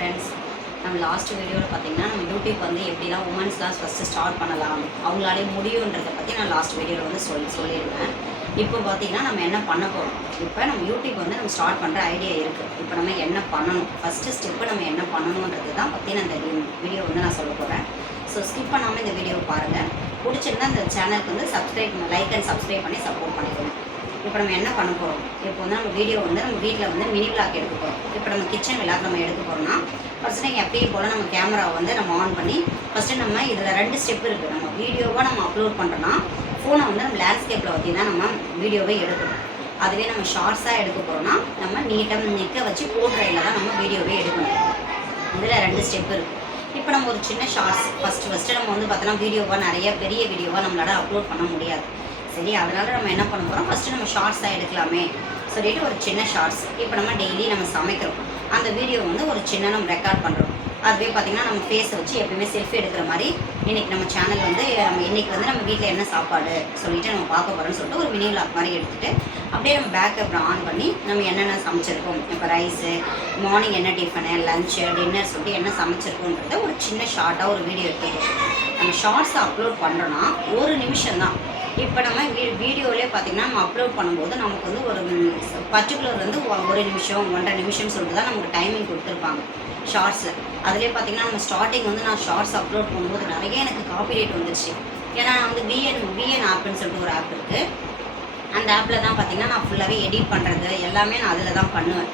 Friends, நம்ம last வீடியோவில் பார்த்தீங்கன்னா நம்ம யூடியூப் வந்து எப்படிலாம் உமன்ஸ்லாம் ஃபஸ்ட்டு ஸ்டார்ட் பண்ணலாம், அவங்களாலே முடியுன்றதை பற்றி நான் லாஸ்ட் வீடியோவில் வந்து சொல்லியிருந்தேன். இப்போ பார்த்தீங்கன்னா நம்ம என்ன பண்ண போகிறோம், இப்போ நம்ம யூடியூப் வந்து நம்ம ஸ்டார்ட் பண்ணுற ஐடியா இருக்குது. இப்போ நம்ம என்ன பண்ணணும், ஃபஸ்ட்டு ஸ்டெப்பு நம்ம என்ன பண்ணணுன்றது தான் பற்றி நான் இந்த வீடியோ வந்து நான் சொல்ல போகிறேன். ஸோ ஸ்கிப் பண்ணாமல் இந்த வீடியோவை பாருங்கள். பிடிச்சிருந்தா இந்த சேனலுக்கு வந்து லைக் அண்ட் சப்ஸ்கிரைப் பண்ணி சப்போர்ட் பண்ணிக்கணும். இப்போ நம்ம என்ன பண்ண போகிறோம், இப்போ வந்து நம்ம வீடியோ வந்து நம்ம வீட்டில் வந்து மினி விளாக் எடுக்க போகிறோம். இப்போ நம்ம கிச்சன் விளாக் நம்ம எடுக்க போகிறோம்னா ஃபஸ்ட்டு நீங்கள் எப்பயும் போல் நம்ம கேமராவை வந்து நம்ம ஆன் பண்ணி ஃபஸ்ட்டு நம்ம இதில் 2 ஸ்டெப் இருக்குது. நம்ம வீடியோவாக நம்ம அப்லோட் பண்ணுறோன்னா ஃபோனை வந்து நம்ம லேண்ட்ஸ்கேப்பில் பார்த்தீங்கன்னா நம்ம வீடியோவை எடுக்கணும். அதுவே நம்ம ஷார்ட்ஸாக எடுக்க போகிறோம்னா நம்ம நீட்டாக நிற்க வச்சு போர்ட்ரையில் தான் நம்ம வீடியோவே எடுக்கணும். இதில் 2 ஸ்டெப் இருக்குது. இப்போ நம்ம ஒரு சின்ன ஷார்ட்ஸ் ஃபஸ்ட்டு நம்ம வந்து பார்த்தோன்னா வீடியோவாக நிறைய பெரிய வீடியோவாக நம்மளால் அப்லோட் பண்ண முடியாது. சரி, அதனால் நம்ம என்ன பண்ண போகிறோம், ஃபஸ்ட்டு நம்ம ஷார்ட்ஸாக எடுக்கலாமே சொல்லிட்டு ஒரு சின்ன ஷார்ட்ஸ். இப்போ நம்ம டெய்லி நம்ம சமைக்கிறோம், அந்த வீடியோ வந்து ஒரு சின்ன நம்ம ரெக்கார்ட் பண்ணுறோம். அதுவே பார்த்திங்கன்னா நம்ம ஃபேஸை வச்சு எப்பவுமே செல்ஃபி எடுக்கிற மாதிரி இன்றைக்கி நம்ம சேனல் வந்து இன்றைக்கி வந்து நம்ம வீட்டில் என்ன சாப்பாடு சொல்லிவிட்டு நம்ம பார்க்க போகிறோன்னு சொல்லிட்டு ஒரு மினி விளாக் மாதிரி எடுத்துகிட்டு அப்படியே நம்ம பேக்கப் ஆன் பண்ணி நம்ம என்னென்ன சமைச்சிருக்கோம், இப்போ ரைஸு, மார்னிங் என்ன டிஃபனு, லஞ்சு, டின்னர் சொல்லிட்டு என்ன சமைச்சிருக்கோன்றத ஒரு சின்ன ஷார்ட்டாக ஒரு வீடியோ எடுத்துக்கோம். நம்ம ஷார்ட்ஸை அப்லோட் பண்ணுறோன்னா 1 நிமிஷம் தான். இப்போ நம்ம வீடியோவிலே பார்த்திங்கன்னா நம்ம அப்லோட் பண்ணும்போது நமக்கு வந்து ஒரு பர்டிகுலர் வந்து 1 நிமிஷம் 1.5 நிமிஷம் சொல்லிட்டு தான் நமக்கு டைமிங் கொடுத்துருப்பாங்க ஷார்ட்ஸில். அதிலே பார்த்திங்கன்னா நம்ம ஸ்டார்டிங் வந்து நான் ஷார்ட்ஸ் அப்லோட் பண்ணும்போது நிறைய எனக்கு காப்பிரைட் வந்துடுச்சு. ஏன்னா நான் வந்து விஎன் ஆப்னு சொல்லிட்டு ஒரு ஆப் இருக்குது. அந்த ஆப்பில் தான் பார்த்திங்கன்னா நான் ஃபுல்லாகவே எடிட் பண்ணுறது எல்லாமே நான் அதில் தான் பண்ணுவேன்.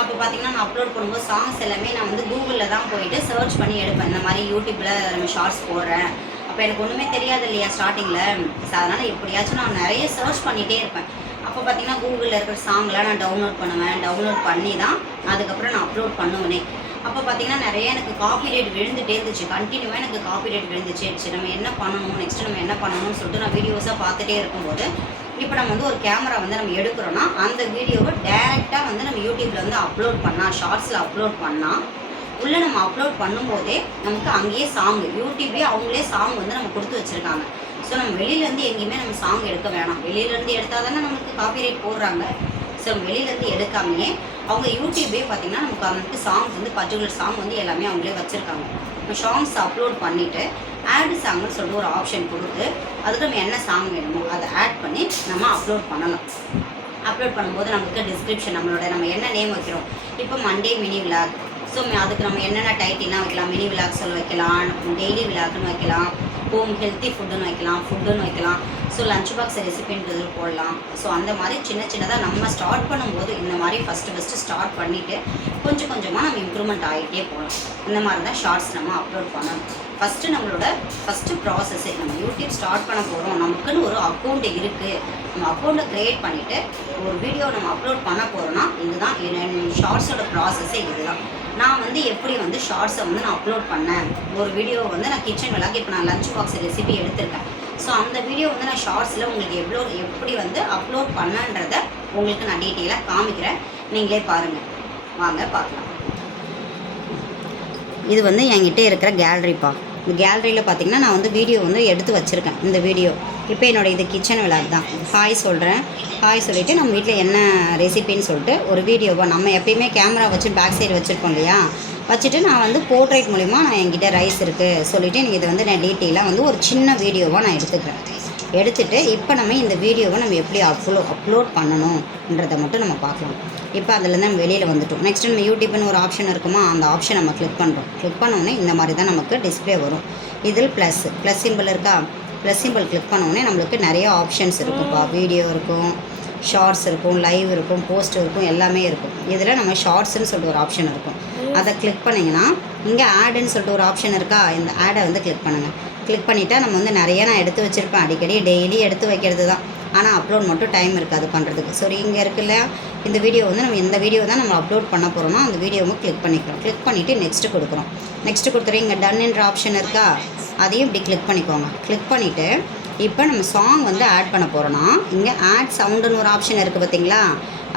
அப்போ பார்த்திங்கன்னா நான் அப்லோட் பண்ணும்போது சாங்ஸ் எல்லாமே நான் வந்து கூகுளில் தான் போயிட்டு சர்ச் பண்ணி எடுப்பேன். இந்த மாதிரி யூடியூப்பில் நம்ம ஷார்ட்ஸ் போடுறேன். அப்போ எனக்கு ஒன்றுமே தெரியாது இல்லையா ஸ்டார்டிங்கில். ஸோ அதனால் எப்படியாச்சும் நான் நிறைய சர்ச் பண்ணிகிட்டே இருப்பேன். அப்போ பார்த்திங்கன்னா கூகுளில் இருக்கிற சாங்லாம் நான் டவுன்லோட் பண்ணுவேன். டவுன்லோட் பண்ணி தான் அதுக்கப்புறம் நான் அப்லோட் பண்ணுவேனே. அப்போ பார்த்திங்கன்னா நிறைய எனக்கு காப்பிரைட் விழுந்துகிட்டே இருந்துச்சு. கண்டினியூவாக எனக்கு காப்பிரைட் விழுந்துச்சு. சரி, நம்ம என்ன பண்ணணும், நெக்ஸ்ட்டு நம்ம என்ன பண்ணணும்னு சொல்லிட்டு நான் வீடியோஸாக பார்த்துட்டே இருக்கும்போது இப்போ நம்ம வந்து ஒரு கேமரா வந்து நம்ம எடுக்கிறோன்னா அந்த வீடியோவை டேரெக்டாக வந்து நம்ம யூடியூப்பில் வந்து அப்லோட் பண்ணால், ஷார்ட்ஸில் அப்லோட் பண்ணால் உள்ளே நம்ம அப்லோட் பண்ணும்போதே நமக்கு அங்கேயே யூடியூபே அவங்களே சாங் வந்து நம்ம கொடுத்து வச்சுருக்காங்க. ஸோ நம்ம வெளியிலேருந்து எங்கேயுமே நம்ம சாங் எடுக்க வேணாம். வெளியிலேருந்து எடுத்தால் தானே நமக்கு காப்பிரைட் போடுறாங்க. ஸோ வெளியிலேருந்து எடுக்காமையே அவங்க யூடியூபே பார்த்திங்கன்னா நமக்கு அதுக்கு சாங்ஸ் வந்து பர்டிகுலர் சாங் வந்து எல்லாமே அவங்களே வச்சுருக்காங்க. நம்ம சாங்ஸ் அப்லோட் பண்ணிவிட்டு ஆட் சாங்னு சொல்லிட்டு ஒரு ஆப்ஷன் கொடுத்து அதுக்கு நம்ம என்ன சாங் வேணுமோ அதை ஆட் பண்ணி நம்ம அப்லோட் பண்ணலாம். அப்லோட் பண்ணும்போது நமக்கு டிஸ்கிரிப்ஷன் நம்ம என்ன நேம் வைக்கிறோம், இப்போ மண்டே மினி விளாக். ஸோ அதுக்கு நம்ம என்னென்ன டைட்டில்லாம் வைக்கலாம், மினி விளாக் சொல்ல வைக்கலாம், டெய்லி விளாக்னு வைக்கலாம், ஹோம் ஹெல்த்தி ஃபுட்டுன்னு வைக்கலாம். ஸோ லஞ்ச் பாக்ஸ் ரெசிபின்றது போடலாம். ஸோ அந்த மாதிரி சின்னதாக நம்ம ஸ்டார்ட் பண்ணும்போது இந்த மாதிரி ஃபஸ்ட்டு ஸ்டார்ட் பண்ணிவிட்டு கொஞ்சம் கொஞ்சமாக நம்ம இம்ப்ரூவ்மெண்ட் ஆகிட்டே போகலாம். இந்த மாதிரி தான் ஷார்ட்ஸ் நம்ம அப்லோட் பண்ணணும். நம்மளோட ப்ராசஸ்ஸே நம்ம யூடியூப் ஸ்டார்ட் பண்ண போகிறோம், நமக்குன்னு ஒரு அக்கௌண்ட் இருக்குது, நம்ம அக்கௌண்ட்டை க்ரியேட் பண்ணிவிட்டு ஒரு வீடியோ நம்ம அப்லோட் பண்ண போகிறோன்னா இதுதான் ஷார்ட்ஸோட ப்ராசஸ்ஸே. இதுதான் நான் வந்து எப்படி வந்து ஷார்ட்ஸை வந்து நான் அப்லோட் பண்ணேன். ஒரு வீடியோ வந்து நான் கிச்சன் விளாக், இப்போ நான் லஞ்ச் பாக்ஸ் ரெசிபி எடுத்திருக்கேன். ஸோ அந்த வீடியோ வந்து நான் ஷார்ட்ஸில் உங்களுக்கு எப்படி வந்து அப்லோட் பண்ணன்றதை உங்களுக்கு நான் டீட்டெயிலாக காமிக்கிறேன். நீங்களே பாருங்கள், வாங்க பார்க்கலாம். இது வந்து என்கிட்ட இருக்கிற கேலரிப்பா. இந்த கேலரியில் பார்த்திங்கன்னா நான் வந்து வீடியோ வந்து எடுத்து வச்சுருக்கேன். இந்த வீடியோ இப்போ இது கிச்சன் விளாக் தான். ஹாய் சொல்லிவிட்டு நம்ம வீட்டில் என்ன ரெசிபின்னு சொல்லிட்டு ஒரு வீடியோவாக நம்ம எப்பயுமே கேமரா வச்சு பேக் சைடு வச்சுருக்கோம் இல்லையா, வச்சுட்டு நான் வந்து போர்ட்ரைட் மூலிமா நான் என்கிட்ட ரைஸ் இருக்குது சொல்லிவிட்டு எனக்கு இது வந்து நான் டீட்டெயிலாக வந்து ஒரு சின்ன வீடியோவாக நான் எடுத்துகிட்டு இப்போ நம்ம இந்த வீடியோவை நம்ம எப்படி அப்லோட் பண்ணணுன்றதை மட்டும் நம்ம பார்க்கலாம். இப்போ அதில் நம்ம வெளியில் வந்துட்டோம். நெக்ஸ்ட்டு நம்ம யூடியூப்னு ஒரு ஆப்ஷன் இருக்குமா, அந்த ஆப்ஷன் நம்ம கிளிக் பண்ணோன்னே இந்த மாதிரி தான் நமக்கு டிஸ்பிளே வரும். இதில் ப்ளஸ் சிம்பிள் இருக்கா, ப்ளஸ் சிம்பிள் கிளிக் பண்ணோடனே நம்மளுக்கு நிறைய ஆப்ஷன்ஸ் இருக்கும்ப்பா. வீடியோ இருக்கும், ஷார்ட்ஸ் இருக்கும், லைவ் இருக்கும், போஸ்ட் இருக்கும், எல்லாமே இருக்கும். இதில் நம்ம ஷார்ட்ஸ்ன்னு சொல்லிட்டு ஒரு ஆப்ஷன் இருக்கும். அதை கிளிக் பண்ணிங்கன்னா இங்கே ஆடுன்னு சொல்லிட்டு ஒரு ஆப்ஷன் இருக்கா, இந்த ஆடை வந்து கிளிக் பண்ணுங்கள். கிளிக் பண்ணிவிட்டால் நம்ம வந்து நிறைய நான் எடுத்து வச்சுருப்பேன், அடிக்கடி டெய்லி எடுத்து வைக்கிறது தான். ஆனால் அப்லோட் மட்டும் டைம் இருக்காது பண்ணுறதுக்கு. சரி, இங்கே இருக்குல்ல இந்த வீடியோ வந்து நம்ம இந்த வீடியோ தான் நம்ம அப்லோட் பண்ண போகிறோம்னா அந்த வீடியோவை கிளிக் பண்ணிக்கிறோம். கிளிக் பண்ணிவிட்டு நெக்ஸ்ட்டு கொடுத்துட்டு இங்கே டன்ன்ற ஆப்ஷன் இருக்கா, அதையும் இப்படி கிளிக் பண்ணிக்கோங்க. கிளிக் பண்ணிவிட்டு இப்போ நம்ம சாங் வந்து ஆட் பண்ண போகிறோன்னா இங்கே ஆட் சவுண்டுன்னு ஒரு ஆப்ஷன் இருக்குது பார்த்திங்களா,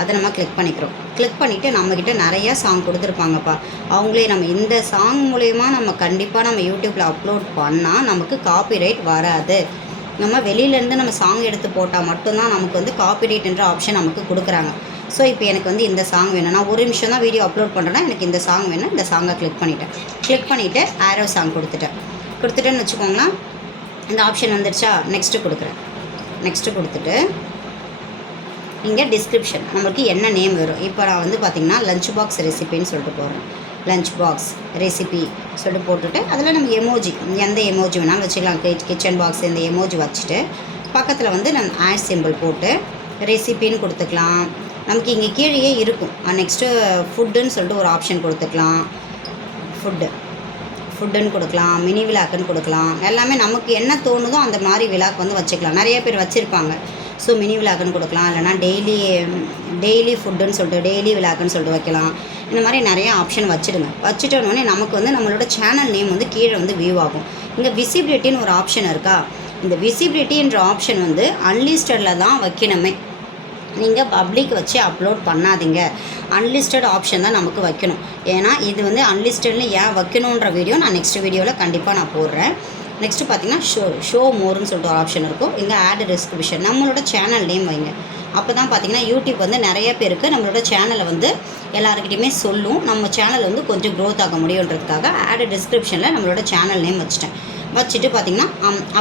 அதை நம்ம கிளிக் பண்ணிவிட்டு நம்மக்கிட்ட நிறையா சாங் கொடுத்துருப்பாங்கப்பா. அவங்களே நம்ம இந்த சாங் மூலயமா நம்ம கண்டிப்பாக நம்ம யூடியூப்பில் அப்லோட் பண்ணால் நமக்கு காப்பிரைட் வராது. நம்ம வெளியிலேருந்து நம்ம சாங் எடுத்து போட்டால் மட்டும்தான் நமக்கு வந்து காப்பிரைட்ன்ற ஆப்ஷன் நமக்கு கொடுக்குறாங்க. ஸோ இப்போ எனக்கு வந்து இந்த சாங் வேணும், நான் ஒரு நிமிஷம் தான் வீடியோ அப்லோட் பண்ணுறேன்னா எனக்கு இந்த சாங் வேணும், இந்த சாங்கை கிளிக் பண்ணிவிட்டு ஆரோ சாங் கொடுத்துட்டேன்னு வச்சுக்கோங்களேன். இந்த ஆப்ஷன் வந்துடுச்சா, நெக்ஸ்ட்டு கொடுத்துட்டு இங்கே டிஸ்கிரிப்ஷன் நம்மளுக்கு என்ன நேம் வரும். இப்போ நான் வந்து பார்த்திங்கன்னா லஞ்ச் பாக்ஸ் ரெசிபின்னு சொல்லிட்டு போடுறேன். லஞ்ச் பாக்ஸ் ரெசிபி சொல்லிட்டு போட்டுட்டு அதில் நம்ம எமோஜி எந்த எமோஜி வேணாலும் வச்சுக்கலாம். கிச்சன் பாக்ஸ் இந்த எமோஜி வச்சுட்டு பக்கத்தில் வந்து நம்ம ஆட் சிம்பிள் போட்டு ரெசிபின்னு கொடுத்துக்கலாம். நமக்கு இங்கே கீழேயே இருக்கும். நெக்ஸ்ட்டு ஃபுட்டுன்னு சொல்லிட்டு ஒரு ஆப்ஷன் கொடுத்துக்கலாம். ஃபுட்டுன்னு கொடுக்கலாம், மினி விழாக்குன்னு கொடுக்கலாம். எல்லாமே நமக்கு என்ன தோணுதோ அந்த மாதிரி விழாக்கு வந்து வச்சுக்கலாம். நிறைய பேர் வச்சுருப்பாங்க. ஸோ மினி விழாக்குன்னு கொடுக்கலாம், இல்லைனா டெய்லி ஃபுட்டுன்னு சொல்லிட்டு டெய்லி விழாக்குன்னு சொல்லிட்டு வைக்கலாம். இந்த மாதிரி நிறைய ஆப்ஷன் வச்சுட்டோன்னே நமக்கு வந்து நம்மளோட சேனல் நேம் வந்து கீழே வந்து வியூ ஆகும். இங்கே விசிபிலிட்டின்னு ஒரு ஆப்ஷன் இருக்கா, இந்த விசிபிலிட்டின்ற ஆப்ஷன் வந்து அன்லிஸ்டடில் தான் வைக்கணுமே. நீங்கள் பப்ளிக் வச்சு அப்லோட் பண்ணாதீங்க, அன்லிஸ்டட் ஆப்ஷன் தான் நமக்கு வைக்கணும். ஏன்னா இது வந்து அன்லிஸ்டட்னு ஏன் வைக்கணுன்ற வீடியோ நான் நெக்ஸ்ட் வீடியோவில் கண்டிப்பாக நான் போடுறேன். நெக்ஸ்ட்டு பார்த்திங்கன்னா ஷோ மோர்னு சொல்லிட்டு ஒரு ஆப்ஷன் இருக்கும். இங்கே ஆட் டிஸ்கிரிப்ஷன் நம்மளோட சேனல் நேம் வைங்க. அப்போ தான் பார்த்திங்கன்னா யூடியூப் வந்து நிறைய பேருக்கு நம்மளோட சேனலை வந்து எல்லாருக்கிட்டையுமே சொல்லும், நம்ம சேனல் வந்து கொஞ்சம் க்ரோத் ஆக முடியுன்றதுக்காக ஆட் டிஸ்கிரிப்ஷனில் நம்மளோட சேனல் நேம் வச்சுட்டு பார்த்திங்கன்னா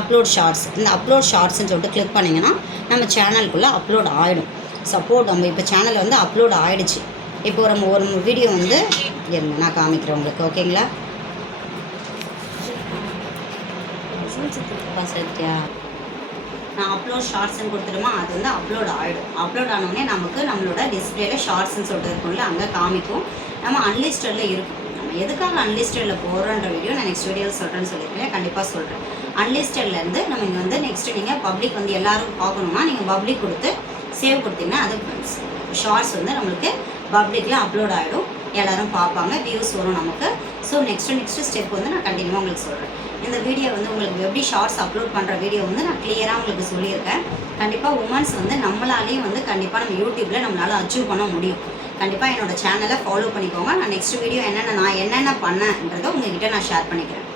அப்லோட் ஷார்ட்ஸ், இந்த அப்லோட் ஷார்ட்ஸ்ன்னு சொல்லிட்டு கிளிக் பண்ணிங்கன்னா நம்ம சேனலுக்குள்ளே அப்லோட் ஆகிடும். சப்போர்ட் நம்ம இப்போ சேனலில் வந்து அப்லோட் ஆகிடுச்சு. இப்போ நம்ம ஒரு வீடியோ வந்து நான் காமிக்கிறேன் உங்களுக்கு, ஓகேங்களா? சத்யா நான் அப்லோட் ஷார்ட்ஸ்ன்னு கொடுத்துட்டோமா, அது வந்து அப்லோட் ஆகிடும். அப்லோட் ஆனோடனே நமக்கு நம்மளோட டிஸ்பிளேல ஷார்ட்ஸ்ன்னு சொல்லிட்டு இருக்கும்ல, அங்கே காமிக்கும். நம்ம அன்லிஸ்டடில் இருக்கும். நம்ம எதுக்காக அன்லிஸ்டடில் போகிறோன்ற வீடியோ நான் நெக்ஸ்ட் வீடியோவில் சொல்கிறேன்னு சொல்லியிருக்கேன், கண்டிப்பாக சொல்கிறேன். அன்லிஸ்டட்லேருந்து நம்ம இங்கே வந்து நெக்ஸ்ட்டு நீங்கள் பப்ளிக் வந்து எல்லோரும் பார்க்கணுன்னா நீங்கள் பப்ளிக் கொடுத்து சேவ் கொடுத்தீங்கன்னா அது ஷார்ட்ஸ் வந்து நம்மளுக்கு பப்ளிக்கில் அப்லோட் ஆகிடும், எல்லோரும் பார்ப்பாங்க, வியூஸ் வரும் நமக்கு. ஸோ நெக்ஸ்ட்டு ஸ்டெப் வந்து நான் கண்டினியூவாக உங்களுக்கு சொல்கிறேன். இந்த வீடியோ வந்து உங்களுக்கு எப்படி ஷார்ட்ஸ் அப்லோட் பண்ணுற வீடியோ வந்து நான் கிளியராக உங்களுக்கு சொல்லியிருக்கேன். கண்டிப்பாக உமன்ஸ் வந்து நம்மளாலேயும் வந்து கண்டிப்பாக நம்ம யூடியூப்பில் நம்மளால் அச்சீவ் பண்ண முடியும். கண்டிப்பாக என்னோடய சேனலை ஃபாலோ பண்ணிக்கோங்க. நான் நெக்ஸ்ட் வீடியோ நான் என்னென்ன பண்ணேன்றதை உங்கள்கிட்ட நான் ஷேர் பண்ணிக்கிறேன்.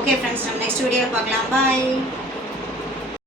ஓகே ஃப்ரெண்ட்ஸ், நம்ம நெக்ஸ்ட் வீடியோவில் பார்க்கலாம். பாய்.